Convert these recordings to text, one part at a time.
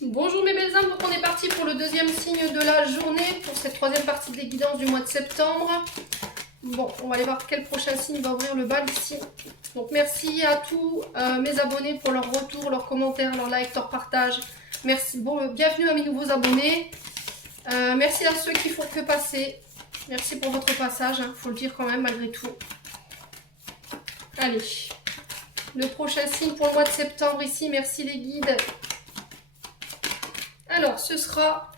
Bonjour mes belles âmes, donc on est parti pour le deuxième signe de la journée, pour cette troisième partie des guidances du mois de septembre. Bon, on va aller voir quel prochain signe va ouvrir le bal ici. Donc merci à tous mes abonnés pour leur retour, leurs commentaires, leurs likes, leurs partages. Merci, bienvenue à mes nouveaux abonnés. Merci à ceux qui font que passer. Merci pour votre passage, hein, faut le dire quand même malgré tout. Allez, le prochain signe pour le mois de septembre ici, merci les guides. Alors, ce sera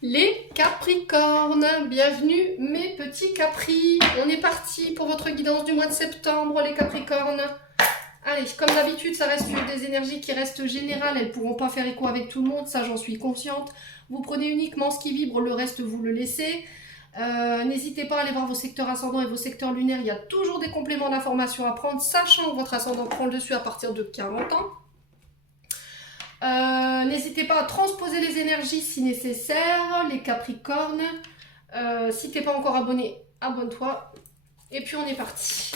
les Capricornes. Bienvenue mes petits Capris. On est parti pour votre guidance du mois de septembre, les Capricornes. Allez, comme d'habitude, ça reste des énergies qui restent générales. Elles ne pourront pas faire écho avec tout le monde, ça j'en suis consciente. Vous prenez uniquement ce qui vibre, le reste vous le laissez. N'hésitez pas à aller voir vos secteurs ascendants et vos secteurs lunaires. Il y a toujours des compléments d'informations à prendre, sachant que votre ascendant prend le dessus à partir de 40 ans. N'hésitez pas à transposer les énergies si nécessaire, les Capricornes. Si t'es pas encore abonné, abonne-toi. Et puis on est parti.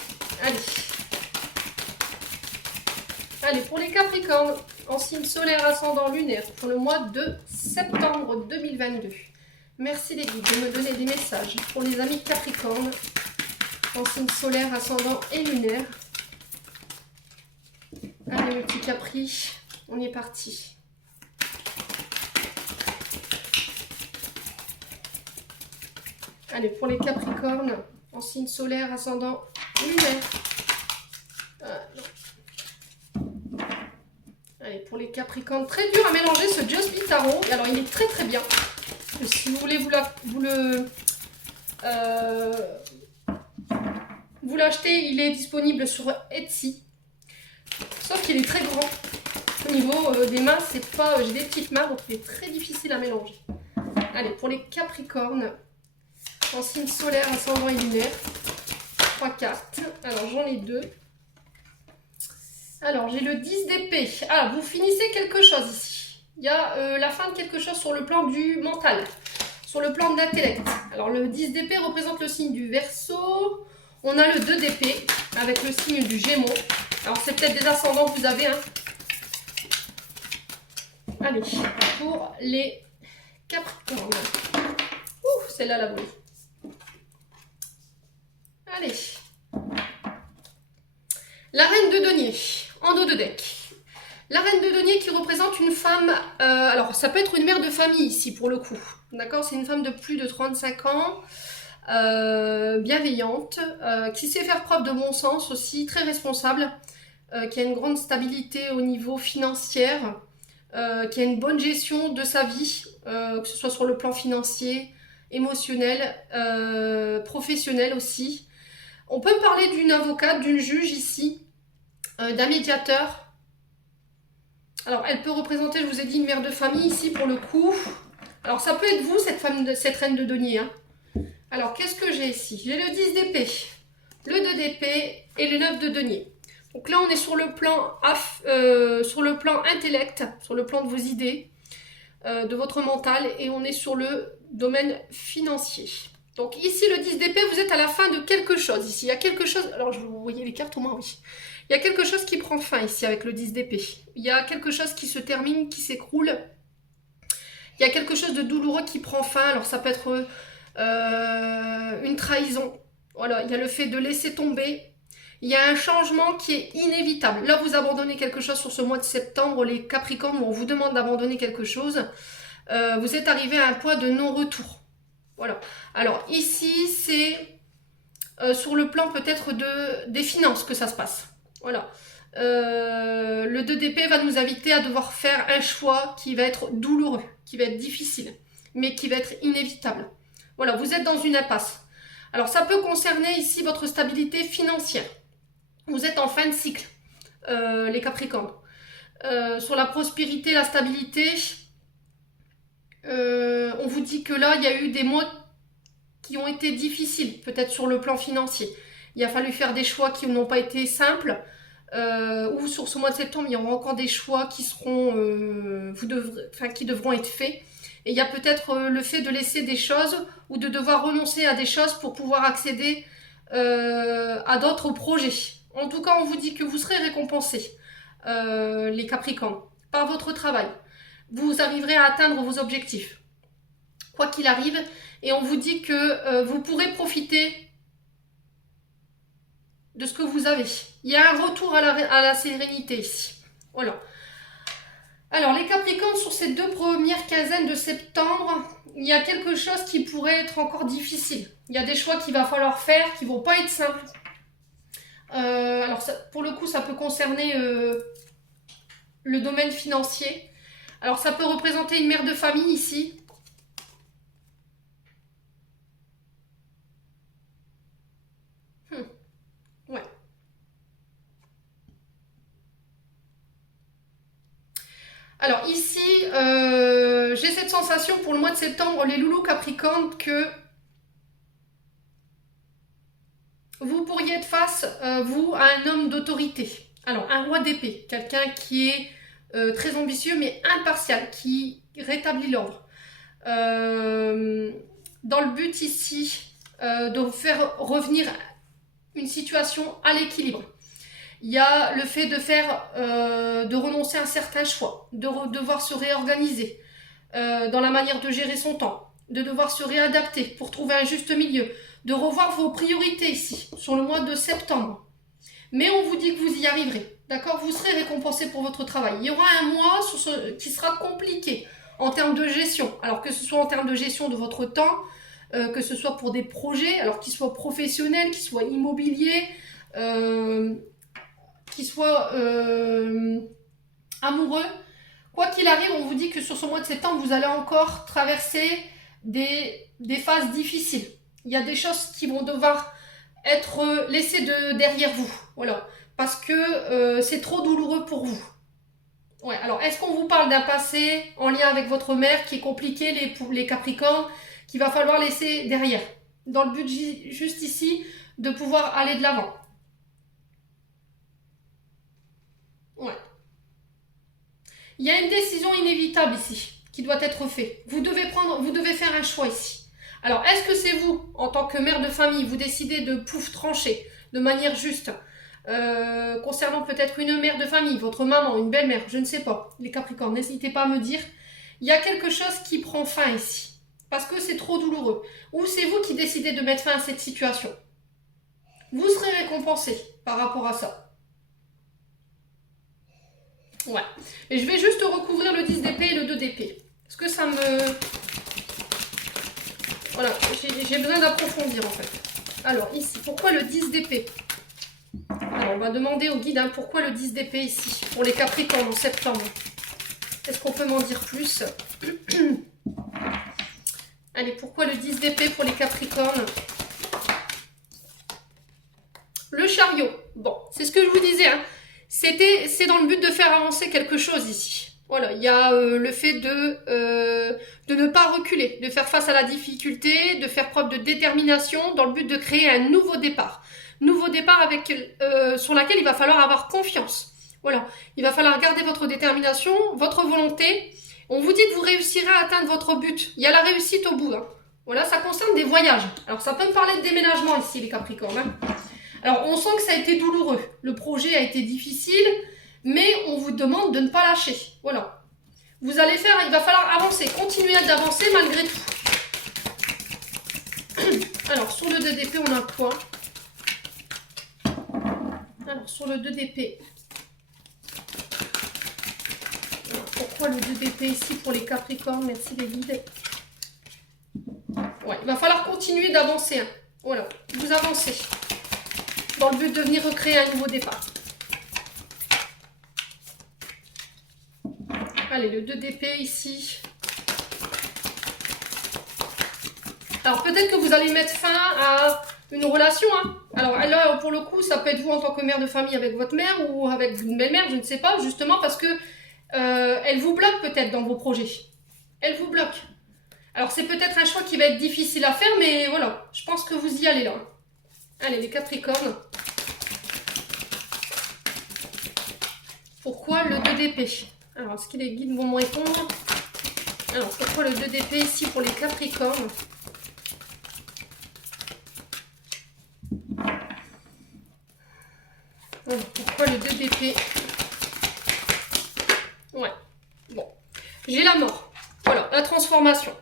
Allez, pour les Capricornes, en signe solaire, ascendant, lunaire, pour le mois de septembre 2022. Merci les guides de me donner des messages pour les amis Capricornes, en signe solaire, ascendant et lunaire. Allez mes petits Capri. On est parti. Allez, pour les Capricornes, en signe solaire, ascendant, lunaire. Allez, pour les Capricornes, très dur à mélanger ce Just Be Tarot. Alors, il est très très bien. Si vous voulez vous l'acheter, il est disponible sur Etsy. Sauf qu'il est très grand. Au niveau des mains, c'est pas. J'ai des petites mains, donc il est très difficile à mélanger. Allez, pour les Capricornes, en signe solaire, ascendant et lunaire, 3 cartes. Alors, j'en ai 2. Alors, j'ai le 10 d'épée. Ah, vous finissez quelque chose ici. Il y a la fin de quelque chose sur le plan du mental, sur le plan de l'intellect. Alors, le 10 d'épée représente le signe du Verseau. On a le 2 d'épée avec le signe du Gémeaux. Alors, c'est peut-être des ascendants que vous avez, hein. Allez, pour les Capricornes. Ouh, celle-là, la volée. Allez. La reine de denier, en dos de deck. La reine de denier qui représente une femme, alors ça peut être une mère de famille ici pour le coup. D'accord, c'est une femme de plus de 35 ans, bienveillante, qui sait faire preuve de bon sens aussi, très responsable, qui a une grande stabilité au niveau financier, qui a une bonne gestion de sa vie, que ce soit sur le plan financier, émotionnel, professionnel aussi. On peut parler d'une avocate, d'une juge ici, d'un médiateur. Alors, elle peut représenter, je vous ai dit, une mère de famille ici pour le coup. Alors, ça peut être vous, cette reine de denier. Hein. Alors, qu'est-ce que j'ai ici? J'ai le 10 d'épée, le 2 d'épée et le 9 de denier. Donc là, on est sur le plan intellect, sur le plan de vos idées, de votre mental, et on est sur le domaine financier. Donc ici, le 10 d'épée, vous êtes à la fin de quelque chose. Ici, il y a quelque chose... Alors, vous voyez les cartes au moins, oui. Il y a quelque chose qui prend fin ici avec le 10 d'épée. Il y a quelque chose qui se termine, qui s'écroule. Il y a quelque chose de douloureux qui prend fin. Alors, ça peut être une trahison. Voilà, il y a le fait de laisser tomber. Il y a un changement qui est inévitable. Là, vous abandonnez quelque chose sur ce mois de septembre. Les Capricornes, on vous demande d'abandonner quelque chose. Vous êtes arrivé à un point de non-retour. Voilà. Alors ici, c'est sur le plan peut-être des finances que ça se passe. Voilà. Le 2 d'épée va nous inviter à devoir faire un choix qui va être douloureux, qui va être difficile, mais qui va être inévitable. Voilà, vous êtes dans une impasse. Alors ça peut concerner ici votre stabilité financière. Vous êtes en fin de cycle, les Capricornes. Sur la prospérité, la stabilité... on vous dit que là, il y a eu des mois qui ont été difficiles, peut-être sur le plan financier. Il a fallu faire des choix qui n'ont pas été simples. Ou sur ce mois de septembre, il y aura encore des choix qui seront, qui devront être faits. Et il y a peut-être le fait de laisser des choses ou de devoir renoncer à des choses pour pouvoir accéder à d'autres projets. En tout cas, on vous dit que vous serez récompensés, les Capricornes, par votre travail. vous arriverez à atteindre vos objectifs. Quoi qu'il arrive, et on vous dit que vous pourrez profiter de ce que vous avez. Il y a un retour à la sérénité ici. Voilà. Alors, les Capricornes, sur ces 2 premières quinzaines de septembre, il y a quelque chose qui pourrait être encore difficile. Il y a des choix qu'il va falloir faire qui ne vont pas être simples. Alors, ça, pour le coup, ça peut concerner le domaine financier. Alors, ça peut représenter une mère de famille ici. Ouais. Alors ici, j'ai cette sensation pour le mois de septembre, les loulous Capricornes, que vous pourriez être face, vous, à un homme d'autorité. Alors, un roi d'épée, quelqu'un qui est très ambitieux mais impartial, qui rétablit l'ordre. Dans le but ici de faire revenir une situation à l'équilibre. Il y a le fait de renoncer à un certain choix, de devoir se réorganiser dans la manière de gérer son temps, de devoir se réadapter pour trouver un juste milieu, de revoir vos priorités ici, sur le mois de septembre. Mais on vous dit que vous y arriverez, d'accord? Vous serez récompensé pour votre travail. Il y aura un mois qui sera compliqué en termes de gestion, alors que ce soit en termes de gestion de votre temps, que ce soit pour des projets, alors qu'ils soient professionnels, qu'ils soient immobiliers, qu'ils soient amoureux. Quoi qu'il arrive, on vous dit que sur ce mois de septembre, vous allez encore traverser des phases difficiles. Il y a des choses qui vont devoir être laissées derrière vous. Voilà. Parce que c'est trop douloureux pour vous. Ouais, alors, est-ce qu'on vous parle d'un passé en lien avec votre mère qui est compliqué, les Capricornes, qu'il va falloir laisser derrière? Dans le but juste ici, de pouvoir aller de l'avant. Ouais. Il y a une décision inévitable ici qui doit être faite. Vous devez faire un choix ici. Alors, est-ce que c'est vous, en tant que mère de famille, vous décidez de trancher de manière juste concernant peut-être une mère de famille, votre maman, une belle-mère, je ne sais pas. Les Capricornes, n'hésitez pas à me dire. Il y a quelque chose qui prend fin ici parce que c'est trop douloureux. Ou c'est vous qui décidez de mettre fin à cette situation. Vous serez récompensé par rapport à ça. Ouais. Et je vais juste recouvrir le 10 d'épée et le 2 d'épée. Parce que ça me... Voilà, j'ai besoin d'approfondir en fait. Alors ici, pourquoi le 10 d'épée? Alors on va demander au guide pourquoi le 10 d'épée ici, pour les Capricornes en septembre. Est-ce qu'on peut m'en dire plus? Allez, pourquoi le 10 d'épée pour les Capricornes? Le chariot. Bon, c'est ce que je vous disais. C'est dans le but de faire avancer quelque chose ici. Voilà, il y a le fait de ne pas reculer, de faire face à la difficulté, de faire preuve de détermination dans le but de créer un nouveau départ. Nouveau départ sur laquelle il va falloir avoir confiance. Voilà, il va falloir garder votre détermination, votre volonté. On vous dit que vous réussirez à atteindre votre but. Il y a la réussite au bout. Voilà, ça concerne des voyages. Alors ça peut me parler de déménagement ici, les Capricornes. Alors on sent que ça a été douloureux. Le projet a été difficile, mais on vous demande de ne pas lâcher. Voilà. Il va falloir avancer, continuer d'avancer malgré tout. Alors sur le 2 d'épée, on a quoi? Alors sur le 2 d'épée. Pourquoi le 2 d'épée ici pour les Capricornes? Merci les guides. Ouais, il va falloir continuer d'avancer. Voilà, vous avancez. Dans le but de venir recréer un nouveau départ. Allez, le 2 d'épée ici. Alors peut-être que vous allez mettre fin à une relation. Alors là, pour le coup, ça peut être vous en tant que mère de famille avec votre mère ou avec une belle-mère, je ne sais pas, justement parce que elle vous bloque peut-être dans vos projets. Elle vous bloque. Alors c'est peut-être un choix qui va être difficile à faire, mais voilà, je pense que vous y allez là. Allez, les Capricornes. Pourquoi le 2 d'épée? Alors, est-ce que les guides vont me répondre? Alors, pourquoi le 2 d'épée ici pour les Capricornes? Alors, pourquoi le 2 d'épée? Ouais, bon. J'ai la mort. Voilà, la transformation.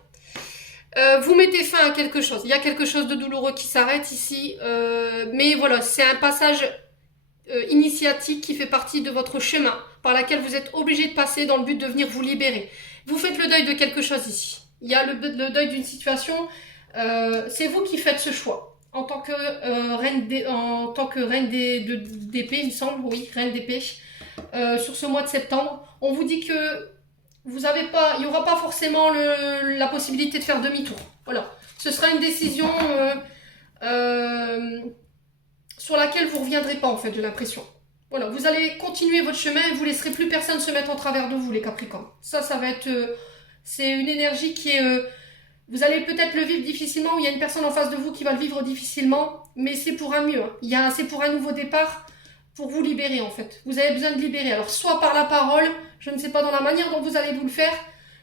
Vous mettez fin à quelque chose. Il y a quelque chose de douloureux qui s'arrête ici. Mais voilà, c'est un passage initiatique qui fait partie de votre chemin, par laquelle vous êtes obligé de passer dans le but de venir vous libérer. Vous faites le deuil de quelque chose ici. Il y a le deuil d'une situation. C'est vous qui faites ce choix. En tant que reine d'épée, il me semble, oui, reine d'épée, sur ce mois de septembre, on vous dit que vous avez pas, il n'y aura pas forcément la possibilité de faire demi-tour. Voilà, ce sera une décision sur laquelle vous ne reviendrez pas, en fait, j'ai l'impression. Voilà, vous allez continuer votre chemin et vous ne laisserez plus personne se mettre en travers de vous, les Capricornes. Ça va être... c'est une énergie qui est... vous allez peut-être le vivre difficilement, ou il y a une personne en face de vous qui va le vivre difficilement, mais c'est pour un mieux. C'est pour un nouveau départ, pour vous libérer, en fait. Vous avez besoin de libérer. Alors, soit par la parole, je ne sais pas dans la manière dont vous allez vous le faire,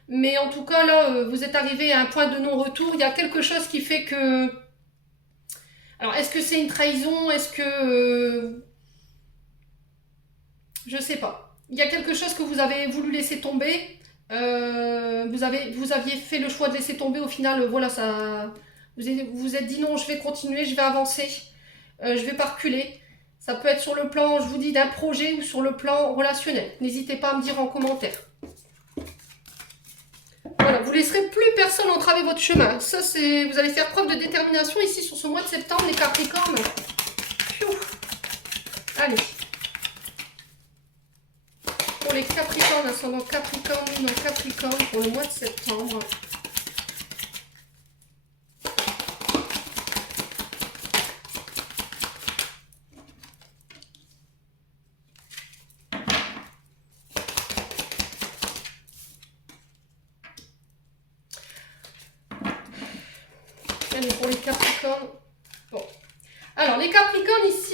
mais en tout cas, là, vous êtes arrivé à un point de non-retour. Il y a quelque chose qui fait que... Alors, est-ce que c'est une trahison? Est-ce que... je sais pas. Il y a quelque chose que vous avez voulu laisser tomber. Vous aviez fait le choix de laisser tomber. Au final, voilà, ça... vous êtes dit non, je vais continuer, je vais avancer. Je vais pas reculer. Ça peut être sur le plan, je vous dis, d'un projet ou sur le plan relationnel. N'hésitez pas à me dire en commentaire. Voilà, vous laisserez plus personne entraver votre chemin. Ça, c'est, vous allez faire preuve de détermination ici sur ce mois de septembre, les Capricornes. Pfiou. Allez. Pour les Capricornes, ascendant Capricorne, non Capricorne, pour le mois de septembre. Allez, pour les Capricornes. Bon. Alors, les Capricornes, ici,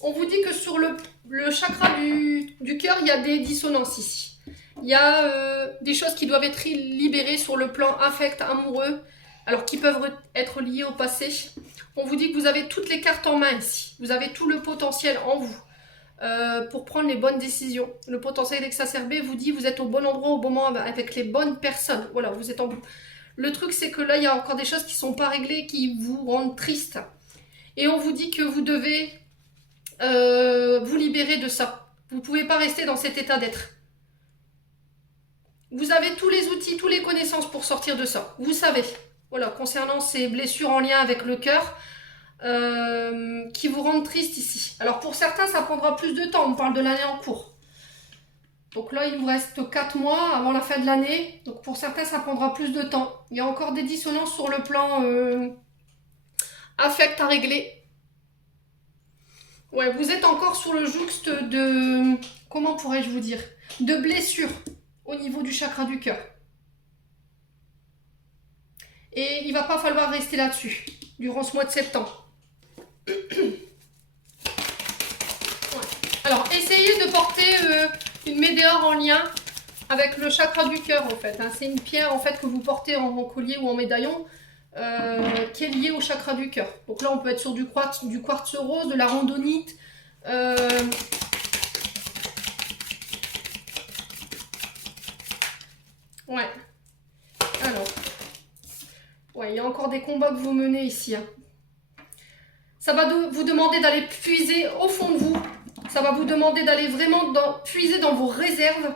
on vous dit que sur le chakra du cœur, il y a des dissonances ici. Il y a des choses qui doivent être libérées sur le plan affect, amoureux, alors qui peuvent être liées au passé. On vous dit que vous avez toutes les cartes en main ici. Vous avez tout le potentiel en vous pour prendre les bonnes décisions. Le potentiel exacerbé vous dit que vous êtes au bon endroit, au bon moment, avec les bonnes personnes. Voilà, vous êtes en... Le truc, c'est que là, il y a encore des choses qui ne sont pas réglées, qui vous rendent triste. Et on vous dit que vous devez vous libérer de ça. Vous ne pouvez pas rester dans cet état d'être. Vous avez tous les outils, toutes les connaissances pour sortir de ça. Vous savez. Voilà, concernant ces blessures en lien avec le cœur, qui vous rendent triste ici. Alors pour certains, ça prendra plus de temps. On parle de l'année en cours. Donc là, il vous reste 4 mois avant la fin de l'année. Donc pour certains, ça prendra plus de temps. Il y a encore des dissonances sur le plan affect à régler. Ouais, vous êtes encore sur le jouxte de... Comment pourrais-je vous dire? De blessures au niveau du chakra du cœur. Et il ne va pas falloir rester là-dessus durant ce mois de septembre. Ouais. Alors, essayez de porter... une médaillon en lien avec le chakra du cœur, en fait. Hein. C'est une pierre, en fait, que vous portez en collier ou en médaillon qui est liée au chakra du cœur. Donc là, on peut être sur du quartz rose, de la randonite. Ouais. Alors. Ouais, il y a encore des combats que vous menez ici. Hein. Ça va vous demander d'aller puiser au fond de vous. Ça va vous demander d'aller vraiment puiser dans vos réserves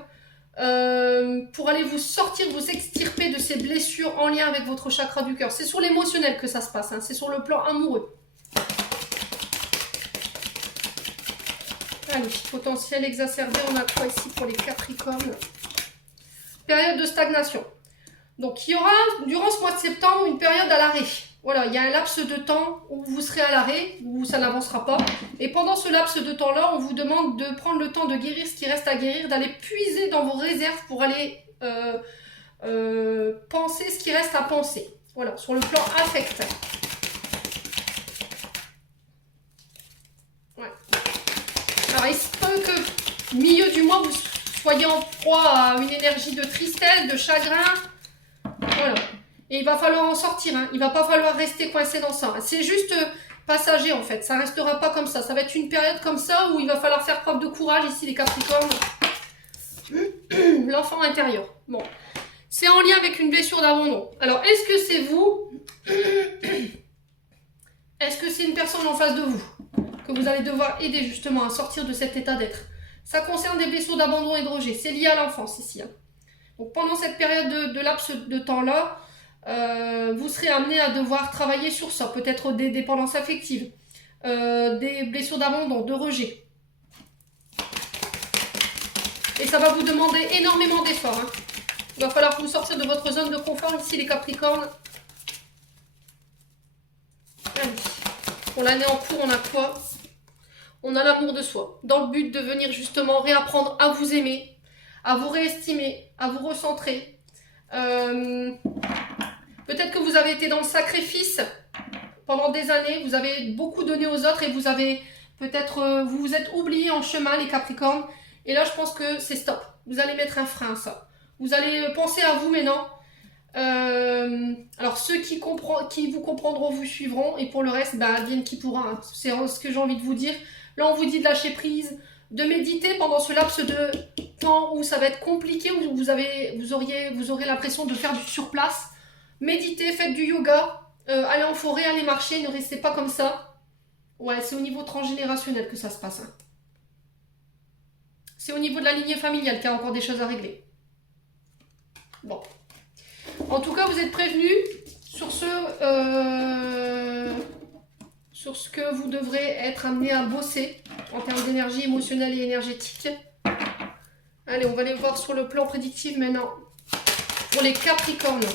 pour aller vous sortir, vous extirper de ces blessures en lien avec votre chakra du cœur. C'est sur l'émotionnel que ça se passe, hein. C'est sur le plan amoureux. Allez, potentiel exacerbé, on a quoi ici pour les Capricornes? Période de stagnation. Donc il y aura, durant ce mois de septembre, une période à l'arrêt. Voilà, il y a un laps de temps où vous serez à l'arrêt, où ça n'avancera pas. Et pendant ce laps de temps-là, on vous demande de prendre le temps de guérir ce qui reste à guérir, d'aller puiser dans vos réserves pour aller penser ce qui reste à penser. Voilà, sur le plan affect. Ouais. Alors, il se peut que milieu du mois, vous soyez en proie à une énergie de tristesse, de chagrin. Voilà. Et il va falloir en sortir, hein. Il ne va pas falloir rester coincé dans ça. C'est juste passager en fait, ça ne restera pas comme ça. Ça va être une période comme ça où il va falloir faire preuve de courage ici les Capricornes. L'enfant intérieur. Bon. C'est en lien avec une blessure d'abandon. Alors, est-ce que c'est vous? Est-ce que c'est une personne en face de vous que vous allez devoir aider justement à sortir de cet état d'être? Ça concerne des blessures d'abandon et de rejet. C'est lié à l'enfance ici. Hein. Donc, pendant cette période de laps de temps-là, vous serez amené à devoir travailler sur ça. Peut-être des dépendances affectives, des blessures d'abandon, de rejet. Et ça va vous demander énormément d'efforts. Hein. Il va falloir vous sortir de votre zone de confort ici, les Capricornes. Allez. Pour l'année en cours, on a quoi? On a l'amour de soi. Dans le but de venir justement réapprendre à vous aimer, à vous réestimer, à vous recentrer. Peut-être que vous avez été dans le sacrifice pendant des années. Vous avez beaucoup donné aux autres et vous avez peut-être... vous vous êtes oubliés en chemin, les Capricornes. Et là, je pense que c'est stop. Vous allez mettre un frein à ça. Vous allez penser à vous maintenant. Alors, ceux qui vous comprendront, vous suivront. Et pour le reste, bah, advienne qui pourra. Hein. C'est ce que j'ai envie de vous dire. Là, on vous dit de lâcher prise, de méditer pendant ce laps de temps où ça va être compliqué, où vous aurez l'impression de faire du surplace. Méditez, faites du yoga, allez en forêt, allez marcher, ne restez pas comme ça. Ouais, c'est au niveau transgénérationnel que ça se passe. Hein. C'est au niveau de la lignée familiale qu'il y a encore des choses à régler. Bon. En tout cas, vous êtes prévenus sur ce que vous devrez être amené à bosser en termes d'énergie émotionnelle et énergétique. Allez, on va aller voir sur le plan prédictif maintenant. Pour les Capricornes.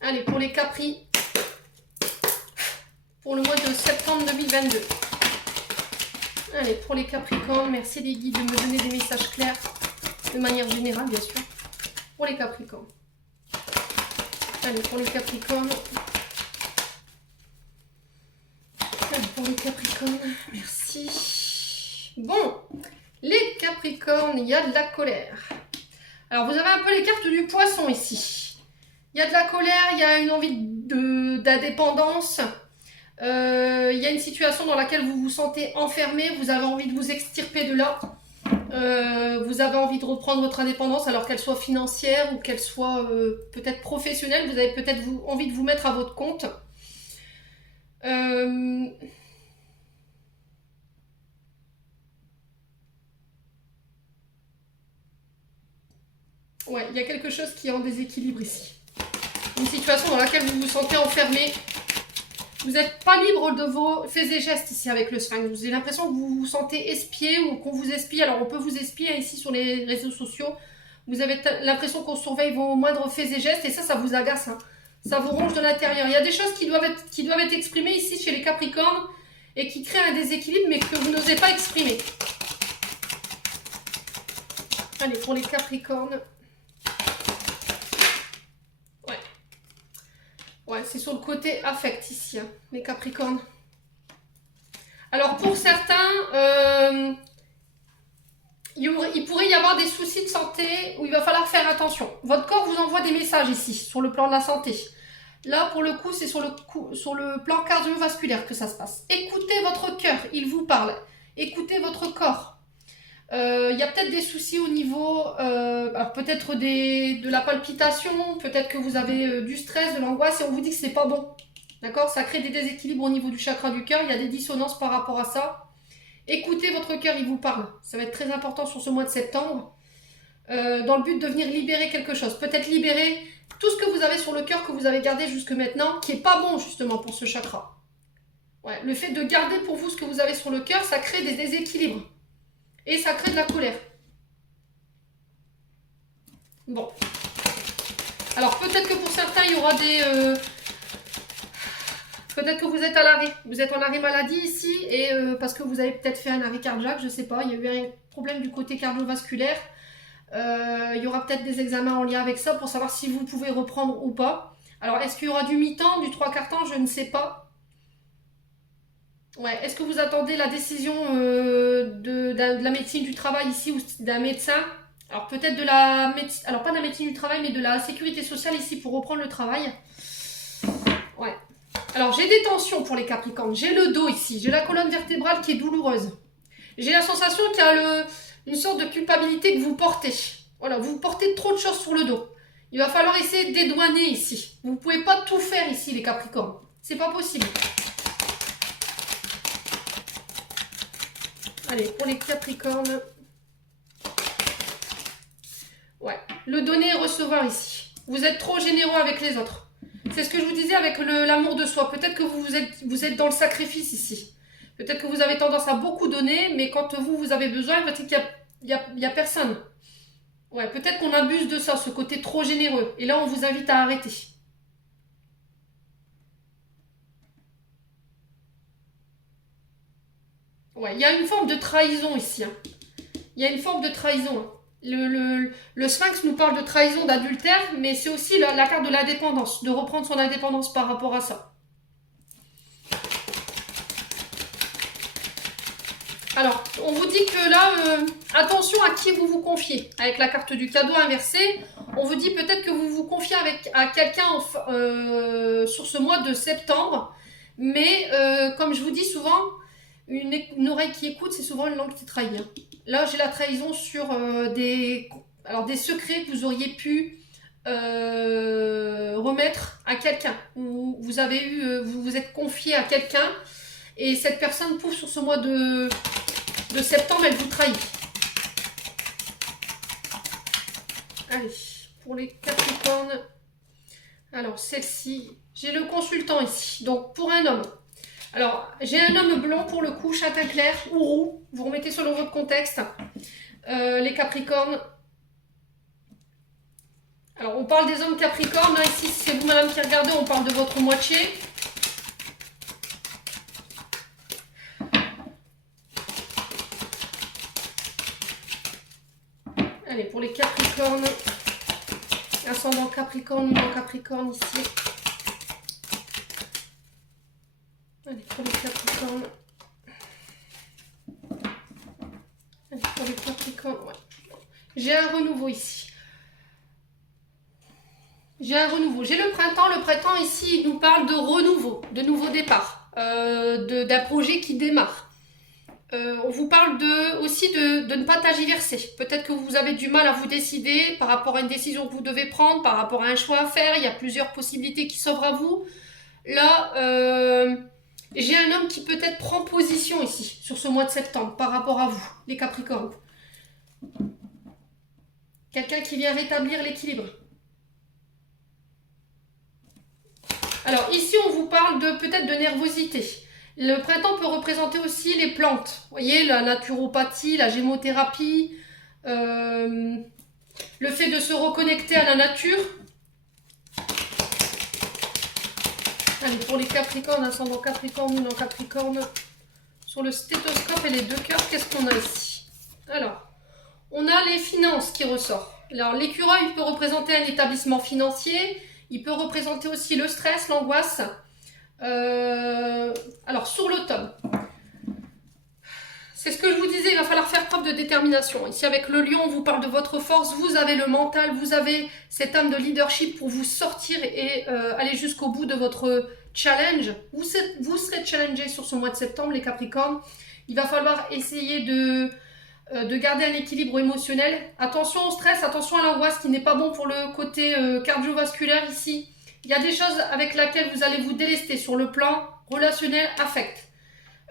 Allez, pour les Capri. Pour le mois de septembre 2022. Allez, pour les Capricornes, merci les guides de me donner des messages clairs. De manière générale, bien sûr. Pour les Capricornes. Allez, pour les Capricornes. Allez, pour les Capricornes, merci. Bon, les Capricornes, il y a de la colère. Alors, vous avez un peu les cartes du poisson ici. Il y a de la colère, il y a une envie d'indépendance. Il y a une situation dans laquelle vous vous sentez enfermé, vous avez envie de vous extirper de là. Vous avez envie de reprendre votre indépendance, alors qu'elle soit financière ou qu'elle soit peut-être professionnelle. Vous avez peut-être envie de vous mettre à votre compte. Ouais, il y a quelque chose qui est en déséquilibre ici. Une situation dans laquelle vous vous sentez enfermé. Vous n'êtes pas libre de vos faits et gestes ici avec le sphinx. Vous avez l'impression que vous vous sentez espié ou qu'on vous espie. Alors on peut vous espier ici sur les réseaux sociaux. Vous avez l'impression qu'on surveille vos moindres faits et gestes et ça vous agace. Hein. Ça vous ronge de l'intérieur. Il y a des choses qui doivent être exprimées ici chez les Capricornes et qui créent un déséquilibre mais que vous n'osez pas exprimer. Allez, pour les Capricornes. Ouais, c'est sur le côté affect ici, hein, les Capricornes. Alors pour certains, il pourrait y avoir des soucis de santé où il va falloir faire attention. Votre corps vous envoie des messages ici, sur le plan de la santé. Là, pour le coup, c'est sur le plan cardiovasculaire que ça se passe. Écoutez votre cœur, il vous parle. Écoutez votre corps. Il y a peut-être des soucis au niveau, peut-être de la palpitation, peut-être que vous avez du stress, de l'angoisse et on vous dit que c'est pas bon. D'accord? Ça crée des déséquilibres au niveau du chakra du cœur, il y a des dissonances par rapport à ça. Écoutez votre cœur, il vous parle. Ça va être très important sur ce mois de septembre, dans le but de venir libérer quelque chose. Peut-être libérer tout ce que vous avez sur le cœur, que vous avez gardé jusque maintenant, qui est pas bon justement pour ce chakra. Ouais, le fait de garder pour vous ce que vous avez sur le cœur, ça crée des déséquilibres. Et ça crée de la colère. Bon. Alors peut-être que pour certains, il y aura des... peut-être que vous êtes à l'arrêt. Vous êtes en arrêt maladie ici. Et parce que vous avez peut-être fait un arrêt cardiaque, je ne sais pas. Il y a eu un problème du côté cardiovasculaire. Il y aura peut-être des examens en lien avec ça pour savoir si vous pouvez reprendre ou pas. Alors est-ce qu'il y aura du mi-temps, du 3/4 temps? Je ne sais pas. Ouais. Est-ce que vous attendez la décision de la médecine du travail ici ou d'un médecin? Alors peut-être de la médecine, alors pas de la médecine du travail, mais de la sécurité sociale ici pour reprendre le travail. Ouais. Alors j'ai des tensions pour les Capricornes. J'ai le dos ici, j'ai la colonne vertébrale qui est douloureuse. J'ai la sensation qu'il y a une sorte de culpabilité que vous portez. Voilà, vous portez trop de choses sur le dos. Il va falloir essayer de dédouaner ici. Vous ne pouvez pas tout faire ici, les Capricornes. C'est pas possible. Allez, pour les Capricornes. Ouais, le donner et recevoir ici. Vous êtes trop généreux avec les autres. C'est ce que je vous disais avec l'amour de soi. Peut-être que vous êtes dans le sacrifice ici. Peut-être que vous avez tendance à beaucoup donner, mais quand vous avez besoin, peut-être qu'il n'y a personne. Ouais, peut-être qu'on abuse de ça, ce côté trop généreux. Et là, on vous invite à arrêter. Ouais, il y a une forme de trahison ici. Hein. Il y a une forme de trahison. Hein. Le Sphinx nous parle de trahison, d'adultère, mais c'est aussi la carte de l'indépendance, de reprendre son indépendance par rapport à ça. Alors, on vous dit que là, attention à qui vous vous confiez. Avec la carte du cadeau inversée, on vous dit peut-être que vous vous confiez à quelqu'un sur ce mois de septembre. Mais, comme je vous dis souvent, une oreille qui écoute, c'est souvent une langue qui trahit. Hein. Là, j'ai la trahison sur des secrets que vous auriez pu remettre à quelqu'un. Vous vous êtes confié à quelqu'un et cette personne, pouf, sur ce mois de septembre, elle vous trahit. Allez, pour les Capricornes. Alors, celle-ci, j'ai le consultant ici. Donc, pour un homme. Alors, j'ai un homme blond pour le coup, châtain clair ou roux. Vous remettez selon votre contexte. Les Capricornes. Alors, on parle des hommes Capricornes. Hein, ici, c'est vous, madame, qui regardez. On parle de votre moitié. Allez, pour les Capricornes. Ascendant Capricorne, non Capricorne ici. Allez, pour les Capricornes. Allez, pour les Capricornes, ouais. J'ai un renouveau ici. J'ai un renouveau. J'ai le printemps. Le printemps ici, il nous parle de renouveau, de nouveau départ, d'un projet qui démarre. On vous parle aussi de ne pas tergiverser. Peut-être que vous avez du mal à vous décider par rapport à une décision que vous devez prendre, par rapport à un choix à faire. Il y a plusieurs possibilités qui s'offrent à vous. Là, j'ai un homme qui peut-être prend position ici, sur ce mois de septembre, par rapport à vous, les Capricornes. Quelqu'un qui vient rétablir l'équilibre. Alors ici, on vous parle peut-être de nervosité. Le printemps peut représenter aussi les plantes. Vous voyez, la naturopathie, la gémothérapie, le fait de se reconnecter à la nature. Allez, pour les Capricornes, ascendant Capricorne, lune en Capricorne, sur le stéthoscope et les deux cœurs, qu'est-ce qu'on a ici? Alors, on a les finances qui ressortent. Alors, l'écureuil peut représenter un établissement financier. Il peut représenter aussi le stress, l'angoisse. Alors, sur l'automne, c'est ce que je vous disais, il va falloir faire preuve de détermination. Ici, avec le lion, on vous parle de votre force. Vous avez le mental, vous avez cette âme de leadership pour vous sortir et aller jusqu'au bout de votre challenge. Vous serez challengé sur ce mois de septembre, les Capricornes. Il va falloir essayer de garder un équilibre émotionnel. Attention au stress, attention à l'angoisse qui n'est pas bon pour le côté cardiovasculaire ici. Il y a des choses avec lesquelles vous allez vous délester sur le plan relationnel, affect.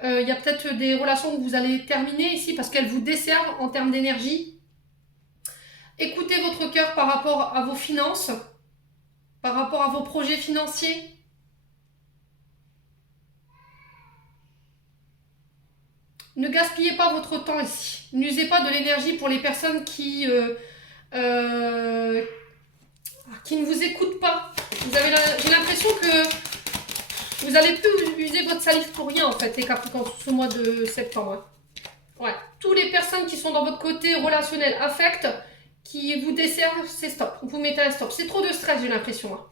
Il y a peut-être des relations que vous allez terminer ici parce qu'elles vous desservent en termes d'énergie. Écoutez votre cœur par rapport à vos finances, par rapport à vos projets financiers. Ne gaspillez pas votre temps ici. N'usez pas de l'énergie pour les personnes qui ne vous écoutent pas. J'ai l'impression que vous n'allez plus user votre salive pour rien en fait, les Capricornes, ce mois de septembre. Ouais. Toutes les personnes qui sont dans votre côté relationnel, affect, qui vous desservent, c'est stop. Vous mettez un stop. C'est trop de stress, j'ai l'impression. Hein.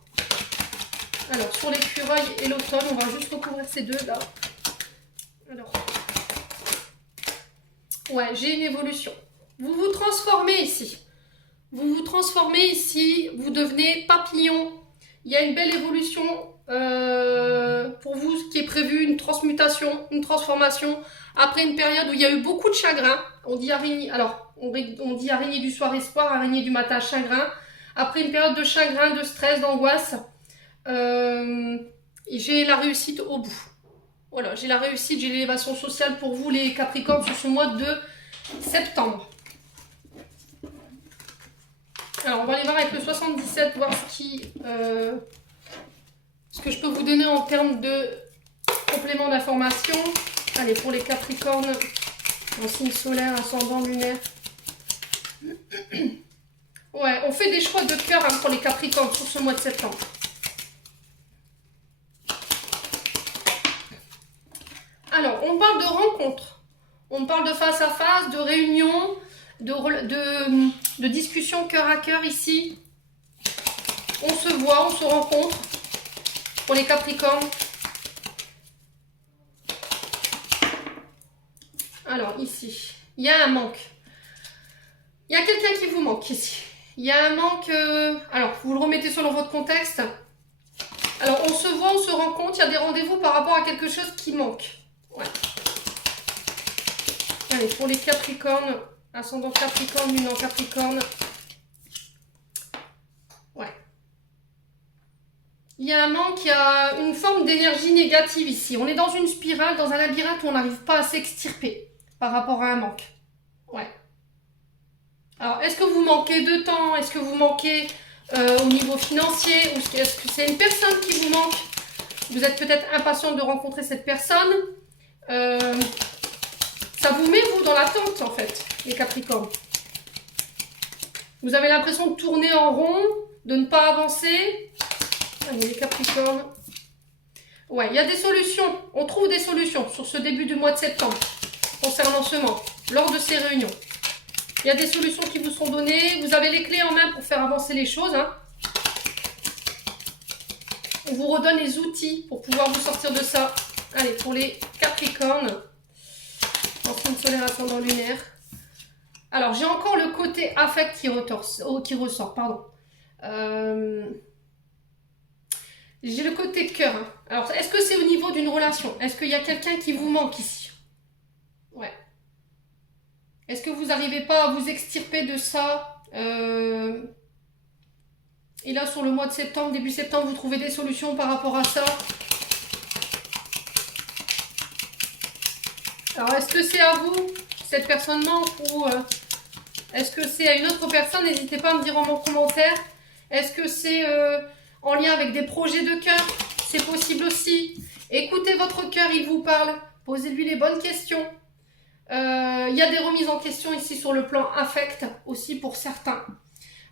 Alors, sur l'écureuil et l'automne, on va juste recouvrir ces deux là. Alors. Ouais, j'ai une évolution. Vous vous transformez ici. Vous vous transformez ici. Vous devenez papillon. Il y a une belle évolution pour vous qui est prévue, une transmutation, une transformation. Après une période où il y a eu beaucoup de chagrin. On dit araignée. Alors, On dit araignée du soir espoir, araignée du matin chagrin. Après une période de chagrin, de stress, d'angoisse, j'ai la réussite au bout. Voilà, j'ai la réussite, j'ai l'élévation sociale pour vous les Capricornes sur ce mois de septembre. Alors, on va aller voir avec le 77, voir ce que je peux vous donner en termes de complément d'information. Allez, pour les Capricornes, en signe solaire, ascendant, lunaire. Ouais, on fait des choix de cœur hein, pour les Capricornes sur ce mois de septembre. Alors, on parle de rencontres. On parle de face à face, de réunions, de discussions cœur à cœur ici. On se voit, on se rencontre pour les Capricornes. Alors, ici, il y a un manque. Il y a quelqu'un qui vous manque ici. Il y a un manque... alors, vous le remettez selon votre contexte. Alors, on se voit, on se rencontre. Il y a des rendez-vous par rapport à quelque chose qui manque. Ouais. Allez, pour les Capricornes, ascendant Capricorne, lune en Capricorne. Ouais. Il y a un manque, il y a une forme d'énergie négative ici. On est dans une spirale, dans un labyrinthe où on n'arrive pas à s'extirper par rapport à un manque. Ouais. Alors, est-ce que vous manquez de temps? Est-ce que vous manquez au niveau financier? Ou est-ce que c'est une personne qui vous manque? Vous êtes peut-être impatient de rencontrer cette personne. Ça vous met, vous, dans l'attente, en fait, les Capricornes. Vous avez l'impression de tourner en rond, de ne pas avancer. Allez, les Capricornes. Ouais, il y a des solutions. On trouve des solutions sur ce début du mois de septembre concernant ce manque, lors de ces réunions. Il y a des solutions qui vous seront données. Vous avez les clés en main pour faire avancer les choses. Hein. On vous redonne les outils pour pouvoir vous sortir de ça. Allez, pour les Capricornes, en signe solaire ascendant lunaire. Alors, j'ai encore le côté affect qui ressort. Pardon. J'ai le côté cœur. Hein. Alors, est-ce que c'est au niveau d'une relation? Est-ce qu'il y a quelqu'un qui vous manque ici? Ouais. Est-ce que vous n'arrivez pas à vous extirper de ça? Et là, sur le mois de septembre, début septembre, vous trouvez des solutions par rapport à ça? Alors, est-ce que c'est à vous, cette personne manque, ou est-ce que c'est à une autre personne? N'hésitez pas à me dire en commentaire. Est-ce que c'est en lien avec des projets de cœur? C'est possible aussi. Écoutez votre cœur, il vous parle. Posez-lui les bonnes questions. Il y a des remises en question ici sur le plan affect aussi pour certains.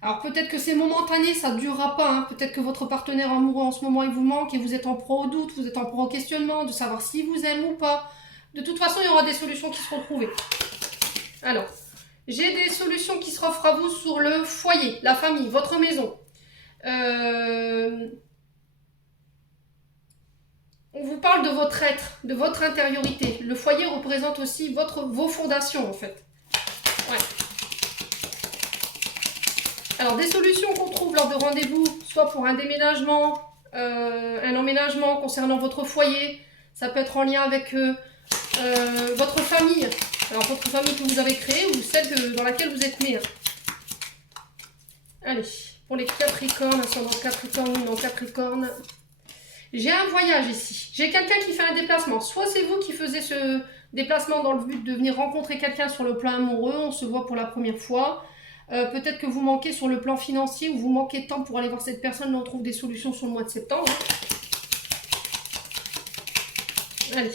Alors peut-être que c'est momentané, ça ne durera pas. Hein. Peut-être que votre partenaire amoureux en ce moment il vous manque et vous êtes en proie au doute, vous êtes en proie au questionnement de savoir s'il vous aime ou pas. De toute façon, il y aura des solutions qui seront trouvées. Alors, j'ai des solutions qui s'offrent à vous sur le foyer, la famille, votre maison. On vous parle de votre être, de votre intériorité. Le foyer représente aussi vos fondations, en fait. Ouais. Alors, des solutions qu'on trouve lors de rendez-vous, soit pour un déménagement, un emménagement concernant votre foyer. Ça peut être en lien avec votre famille. Alors, votre famille que vous avez créée ou celle dans laquelle vous êtes né. Hein. Allez, pour les Capricornes, ascendant Capricorne, lune en Capricorne. J'ai un voyage ici. J'ai quelqu'un qui fait un déplacement. Soit c'est vous qui faisiez ce déplacement dans le but de venir rencontrer quelqu'un sur le plan amoureux. On se voit pour la première fois. Peut-être que vous manquez sur le plan financier ou vous manquez de temps pour aller voir cette personne. Là, on trouve des solutions sur le mois de septembre. Allez.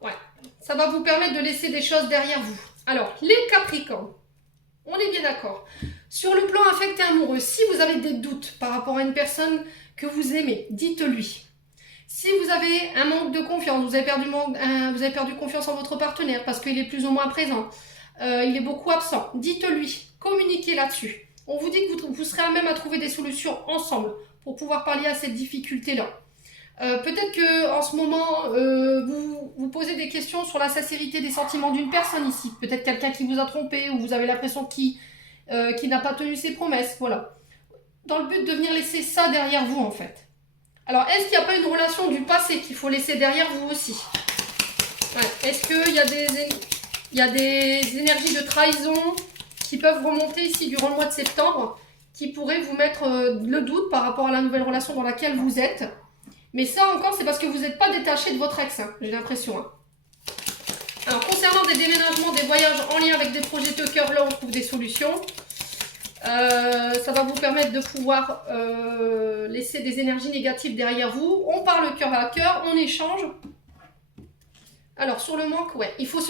Ouais. Ça va vous permettre de laisser des choses derrière vous. Alors, les Capricornes. On est bien d'accord. Sur le plan affecté amoureux, si vous avez des doutes par rapport à une personne que vous aimez, dites-lui. Si vous avez un manque de confiance, vous avez perdu confiance en votre partenaire parce qu'il est plus ou moins présent, il est beaucoup absent, dites-lui, communiquez là-dessus. On vous dit que vous serez à même à trouver des solutions ensemble pour pouvoir pallier à cette difficulté-là. Peut-être qu'en ce moment, vous posez des questions sur la sincérité des sentiments d'une personne ici. Peut-être quelqu'un qui vous a trompé ou vous avez l'impression qu'il n'a pas tenu ses promesses. Voilà. Dans le but de venir laisser ça derrière vous, en fait. Alors, est-ce qu'il n'y a pas une relation du passé qu'il faut laisser derrière vous aussi? Ouais. Est-ce qu'il y a des énergies de trahison qui peuvent remonter ici durant le mois de septembre, qui pourraient vous mettre le doute par rapport à la nouvelle relation dans laquelle vous êtes. Mais ça encore, c'est parce que vous n'êtes pas détaché de votre ex, hein, j'ai l'impression. Hein. Alors, concernant des déménagements, des voyages en lien avec des projets de cœur, là, on trouve des solutions. Ça va vous permettre de pouvoir laisser des énergies négatives derrière vous. On parle cœur à cœur, on échange. Alors, sur le manque, ouais, il faut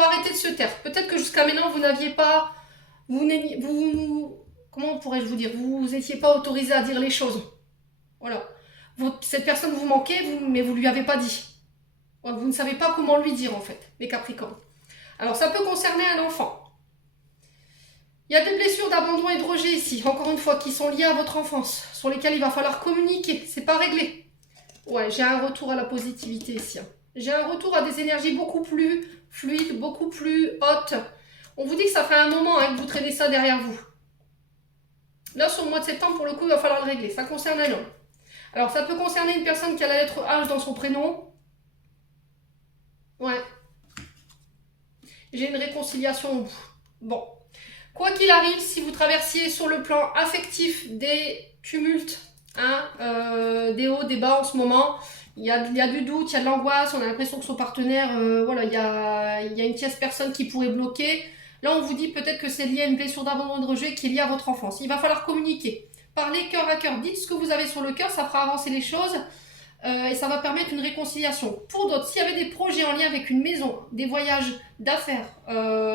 arrêter de se taire. Peut-être que jusqu'à maintenant, vous n'aviez pas... comment pourrais-je vous dire? Vous n'étiez pas autorisé à dire les choses. Voilà. Cette personne vous manquait, mais vous ne lui avez pas dit. Vous ne savez pas comment lui dire, en fait, les Capricornes. Alors, ça peut concerner un enfant. Il y a des blessures d'abandon et de rejet ici, encore une fois, qui sont liées à votre enfance, sur lesquelles il va falloir communiquer. C'est pas réglé. Ouais, j'ai un retour à la positivité ici. Hein. J'ai un retour à des énergies beaucoup plus fluides, beaucoup plus hautes. On vous dit que ça fait un moment hein, que vous traînez ça derrière vous. Là, sur le mois de septembre, pour le coup, il va falloir le régler. Ça concerne un homme. Alors, ça peut concerner une personne qui a la lettre H dans son prénom. Ouais. J'ai une réconciliation au bout. Bon. Quoi qu'il arrive, si vous traversiez sur le plan affectif des tumultes, hein, des hauts, des bas en ce moment, il y a du doute, il y a de l'angoisse, on a l'impression que son partenaire, voilà, il y a une tierce personne qui pourrait bloquer. Là, on vous dit peut-être que c'est lié à une blessure d'abandon et de rejet qui est liée à votre enfance. Il va falloir communiquer. Parlez cœur à cœur. Dites ce que vous avez sur le cœur, ça fera avancer les choses et ça va permettre une réconciliation. Pour d'autres, s'il y avait des projets en lien avec une maison, des voyages d'affaires,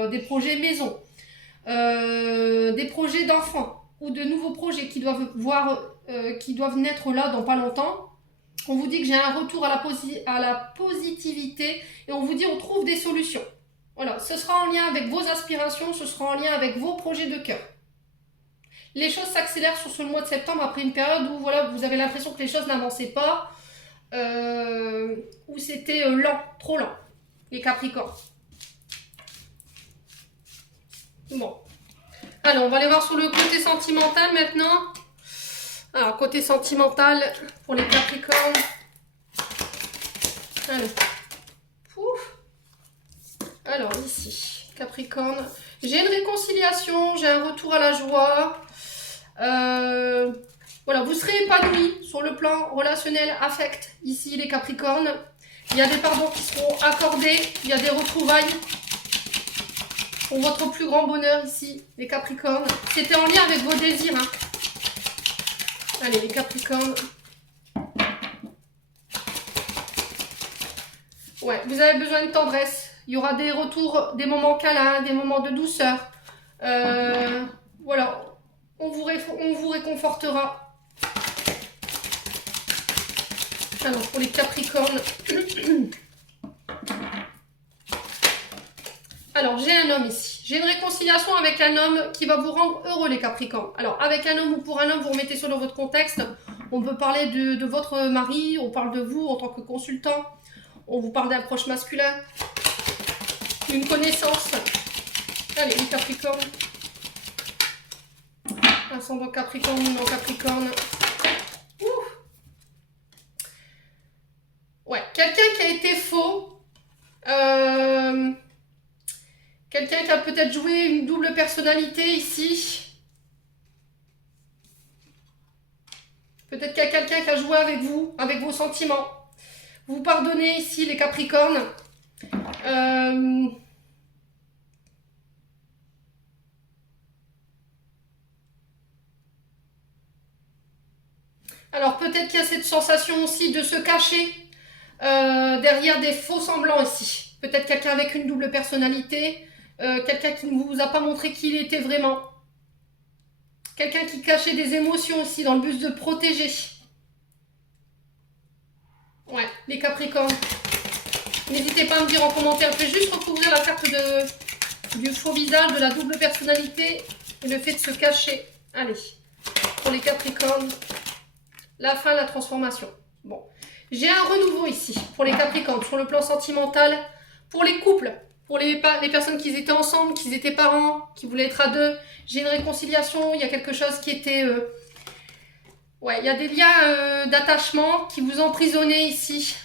des projets maison, des projets d'enfants ou de nouveaux projets qui doivent naître là dans pas longtemps, on vous dit que j'ai un retour à la positivité et on vous dit on trouve des solutions. Voilà, ce sera en lien avec vos aspirations, ce sera en lien avec vos projets de cœur. Les choses s'accélèrent sur ce mois de septembre après une période où voilà, vous avez l'impression que les choses n'avançaient pas, où c'était lent, trop lent, les Capricornes. Bon. Alors, on va aller voir sur le côté sentimental maintenant. Alors, côté sentimental pour les Capricornes. Allez. Pouf. Alors, ici, Capricorne. J'ai une réconciliation, j'ai un retour à la joie. Voilà, vous serez épanoui sur le plan relationnel, affect, ici, les Capricornes. Il y a des pardons qui seront accordés, il y a des retrouvailles. Pour votre plus grand bonheur ici, les Capricornes. C'était en lien avec vos désirs. Hein. Allez, les Capricornes. Ouais, vous avez besoin de tendresse. Il y aura des retours, des moments câlins, des moments de douceur. Voilà, on vous réconfortera. Alors, pour les Capricornes... Alors, j'ai un homme ici. J'ai une réconciliation avec un homme qui va vous rendre heureux, les Capricornes. Alors, avec un homme ou pour un homme, vous remettez ça dans votre contexte. On peut parler de votre mari, on parle de vous en tant que consultant. On vous parle d'un proche masculin, une connaissance. Allez, les Capricornes. Ascendant Capricorne ou non Capricorne. Ouh. Ouais, quelqu'un qui a été faux. Quelqu'un qui a peut-être joué une double personnalité ici. Peut-être qu'il y a quelqu'un qui a joué avec vous, avec vos sentiments. Vous pardonnez ici les Capricornes. Alors peut-être qu'il y a cette sensation aussi de se cacher derrière des faux semblants ici. Peut-être quelqu'un avec une double personnalité. Quelqu'un qui ne vous a pas montré qui il était vraiment. Quelqu'un qui cachait des émotions aussi dans le but de protéger. Ouais, les Capricornes. N'hésitez pas à me dire en commentaire. Je vais juste recouvrir la carte du faux visage, de la double personnalité et le fait de se cacher. Allez, pour les Capricornes, la fin, la transformation. Bon, j'ai un renouveau ici pour les Capricornes sur le plan sentimental, pour les couples. Pour les personnes qui étaient ensemble, qui étaient parents, qui voulaient être à deux, j'ai une réconciliation, il y a quelque chose qui était... Ouais, il y a des liens d'attachement qui vous emprisonnaient ici,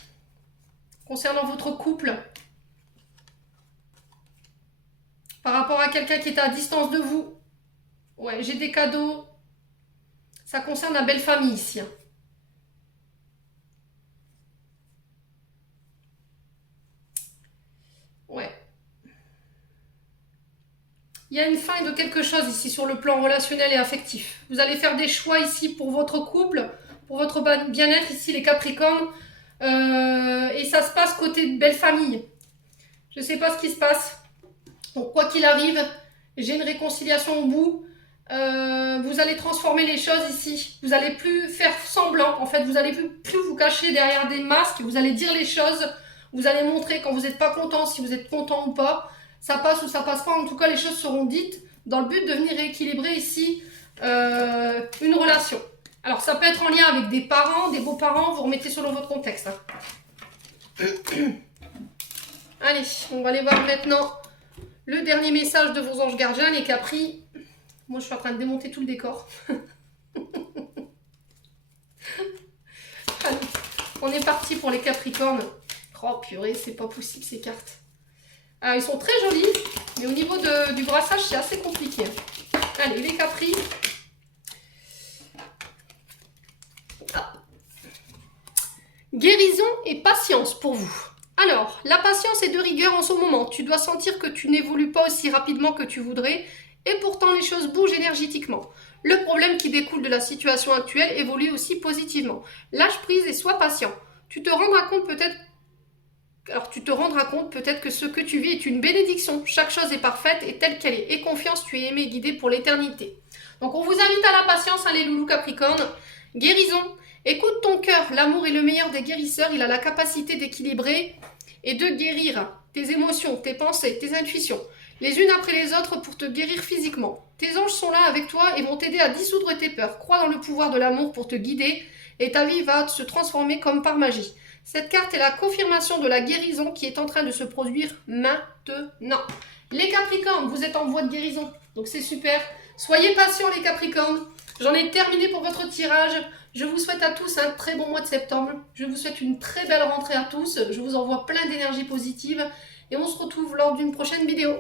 concernant votre couple. Par rapport à quelqu'un qui est à distance de vous. Ouais, j'ai des cadeaux. Ça concerne la belle famille ici. Hein. Ouais. Il y a une fin de quelque chose ici sur le plan relationnel et affectif. Vous allez faire des choix ici pour votre couple, pour votre bien-être ici les Capricornes. Et ça se passe côté de belle famille. Je ne sais pas ce qui se passe. Donc quoi qu'il arrive, j'ai une réconciliation au bout. Vous allez transformer les choses ici. Vous n'allez plus faire semblant. En fait, vous n'allez plus vous cacher derrière des masques. Vous allez dire les choses. Vous allez montrer quand vous n'êtes pas content, si vous êtes content ou pas. Ça passe ou ça passe pas. En tout cas, les choses seront dites dans le but de venir rééquilibrer ici une relation. Alors, ça peut être en lien avec des parents, des beaux-parents. Vous remettez selon votre contexte. Hein. Allez, on va aller voir maintenant le dernier message de vos anges gardiens, les Capri. Moi, je suis en train de démonter tout le décor. Allez, on est parti pour les Capricornes. Oh purée, c'est pas possible ces cartes. Alors, ils sont très jolis, mais au niveau du brassage, c'est assez compliqué. Allez, les Capri. Ah. Guérison et patience pour vous. Alors, la patience est de rigueur en ce moment. Tu dois sentir que tu n'évolues pas aussi rapidement que tu voudrais. Et pourtant, les choses bougent énergétiquement. Le problème qui découle de la situation actuelle évolue aussi positivement. Lâche prise et sois patient. Tu te rendras compte peut-être que ce que tu vis est une bénédiction. Chaque chose est parfaite et telle qu'elle est. Et confiance, tu es aimé et guidé pour l'éternité. Donc on vous invite à la patience, hein, les loulous Capricorne. Guérison. Écoute ton cœur. L'amour est le meilleur des guérisseurs. Il a la capacité d'équilibrer et de guérir tes émotions, tes pensées, tes intuitions, les unes après les autres pour te guérir physiquement. Tes anges sont là avec toi et vont t'aider à dissoudre tes peurs. Crois dans le pouvoir de l'amour pour te guider et ta vie va se transformer comme par magie. Cette carte est la confirmation de la guérison qui est en train de se produire maintenant. Les Capricornes, vous êtes en voie de guérison, donc c'est super. Soyez patients les Capricornes. J'en ai terminé pour votre tirage. Je vous souhaite à tous un très bon mois de septembre. Je vous souhaite une très belle rentrée à tous. Je vous envoie plein d'énergie positive et on se retrouve lors d'une prochaine vidéo.